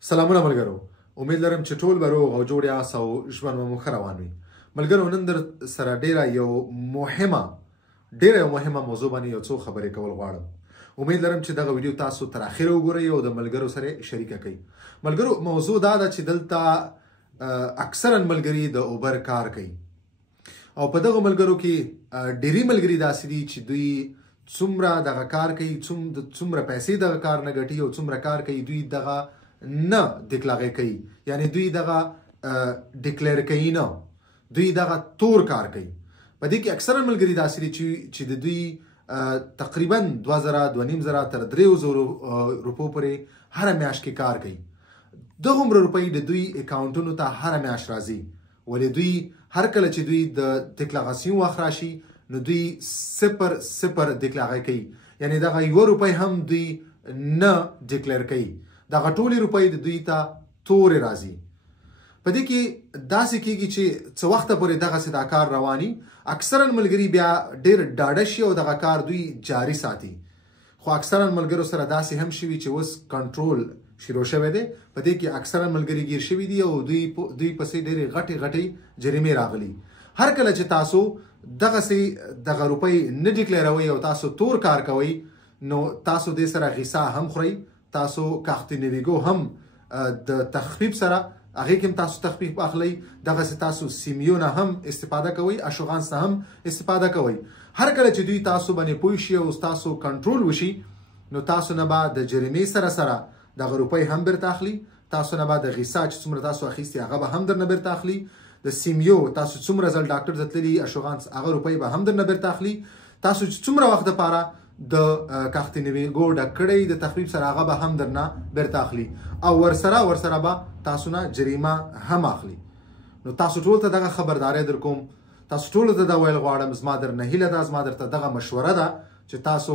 سلامونه ملګرو. امید لرم چې ټول به روغ او جوړ یاست او ژوند مو ښه روان وي. ملګرو، نن در سره ډیره یو مهمه موضوع باندې یو څو خبرې کول غواړم. امید لرم چې دغه ویډیو تاسو تر اخره وګورئ او د ملګرو سره شریکه کړئ. ملګرو، موضوع دا ده چې دلته اکثرا ملګري د اوبر کار کوي او په دغه ملګرو کې ډېری ملګري داسې دي چې دوی څومره دغه کار کوي، څومره پیسې دغه کار نه ګټي او څومره کار کوي دوی دغه نه ډیکلاره کوي، یعنی دوی دغه ډیکلیر کوي نه، دوی دغه تور کار کوي. په دې کې اکثرا ملګري داسې دي چې د دوی تقریبا 2000 تر 3000 روپو پورې هر میاشت کې کار کوي. دغه عمر روپۍ د دوی اکاونټونو ته هر میاشت راځي، ولې دوی هر کله چې دوی د ډیکلاراسیون وخت راشي نو دوی 0 ډیکلاره کوي، یعنی دغه 1 روپۍ هم دوی نه ډیکلیر کوي. دغه ټولې روپۍ د دوی ته تورې راځي. په دې کې داسې کېږي چې څه وخته پورې دغسې دا کار رواني. اکثرا ملګري بیا ډېر ډاډه شي او دغه کار دوی جاري ساتي. خو اکثرا ملګرو سره داسې هم شوي چې اوس کنټرول شروع شوی دی. په دې کې اکثرا ملګري ګیر شوي دي او دوی پسې ډېرې غټې جریمې راغلي. هر کله چې تاسو دغه روپۍ نه ډیکلیروئ او تاسو تور کار کوئ نو تاسو دې سره غیسه هم خورئ. تاسو کاخت نیویګو هم د تخفیف سره هغې کې هم تاسو تخفیف اخلئ. دغسې تاسو سیمیو نه هم استفاده کوئ، اشوغانس نه هم استفاده کوئ. هر کله چې دوی تاسو باندې پوه شي او تاسو کنټرول وشي نو تاسو نه به د جریمې سره دغه روپۍ هم بیرته اخلي. تاسو نه به د غیسه چې څومره تاسو اخیستې هغه به هم درنه بیرته اخلي. د سیمیو تاسو څومره ځل ډاکټر ته تللي، اشوغانس هغه روپۍ به هم درنه بیرته اخلي. تاسو چې څومره وخت دپاره د کاخت نیویګو ډک کړی د تخفیف سره هغه به هم درنه بیرته اخلي او ورسره به تاسو نه جریمه هم اخلي. نو تاسو ټول ته دغه خبرداری در کوم، تاسو ټولو ته دا ویل غواړم، زما درنه هیله ده، زما درته دغه مشوره ده چې تاسو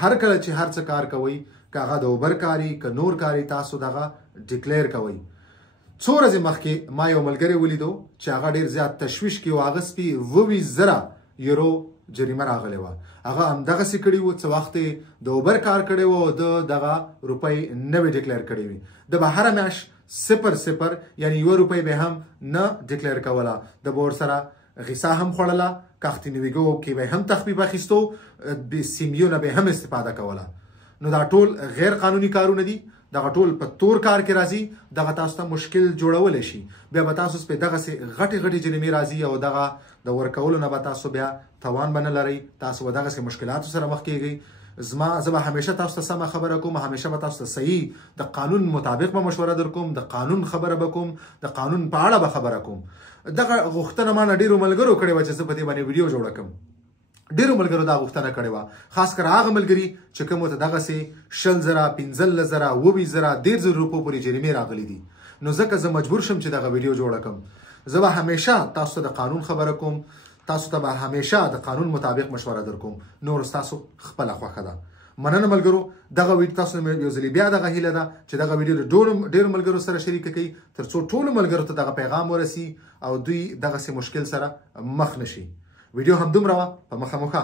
هر کله چې هر څه کار کوئ، که هغه د اوبر کاري که نور کاري، تاسو دغه ډیکلیر کوئ. څو ورځې مخکې ما یو ملګری ولیدو چې هغه ډېر زیات تشویش کې و. هغه سپي 20,000 یورو جریمه راغلی وه. هغه همدغسې کړي وو، څه وخت د اوبر کار کړی و او د دغه روپۍ نه وې ډیکلیر کړې وي. د به هره میاشت 0 یعنی 1 روپۍ به هم نه ډیکلیر کوله. د به ورسره غیسه هم خوړله، کاخت نیویګو کې به هم تخفیف اخیستو، د سیمیو نه به هم استفاده کوله. نو دا ټول غیر قانوني کارونه دي. دغه ټول په تور کار کې راځي. دغه تاسو ته مشکل جوړولی شي. بیا به تاسو په دغسې غټې جریمې راځي او دغه د ورکولو نه به تاسو بیا توان به نه لرئ. تاسو به دغسې مشکلاتو سره مخ کیږئ. زه به همیشه تاسو ته سمه خبره کوم، همیشه به تاسو ته صحیح د قانون مطابق به مشوره در کوم، د قانون خبره به کوم، د قانون په اړه به خبره کوم. دغه غوښتنه ما نه ډېرو ملګرو کړې وه چې زه په دې باندې ویډیو جوړه کړم. ډېرو ملګرو دا غوښتنه کړې وه، خاص کر هغه ملګري چې کومو ته دغسې 20,000 15,000 20,000 1,000 روپو پورې جریمې راغلي دي. نو ځکه زه مجبور شم چې دغه ویډیو جوړه کړم. زه به همیشه تاسو ته د قانون خبره کوم، تاسو ته به همیشه د قانون مطابق مشوره در کوم. نور ستاسو خپله خوښه ده. مننه ملګرو. دغه ویډیو تاسو نه یو ځلې بیا دغه هیله ده چې دغه ویډیو د ډېرو ملګرو سره شریکه کړئ تر څو ټولو ملګرو ته دغه پیغام ورسي او دوی دغسې مشکل سره مخ نشي. ویډیو همدومره وه، په مخه مو ښه.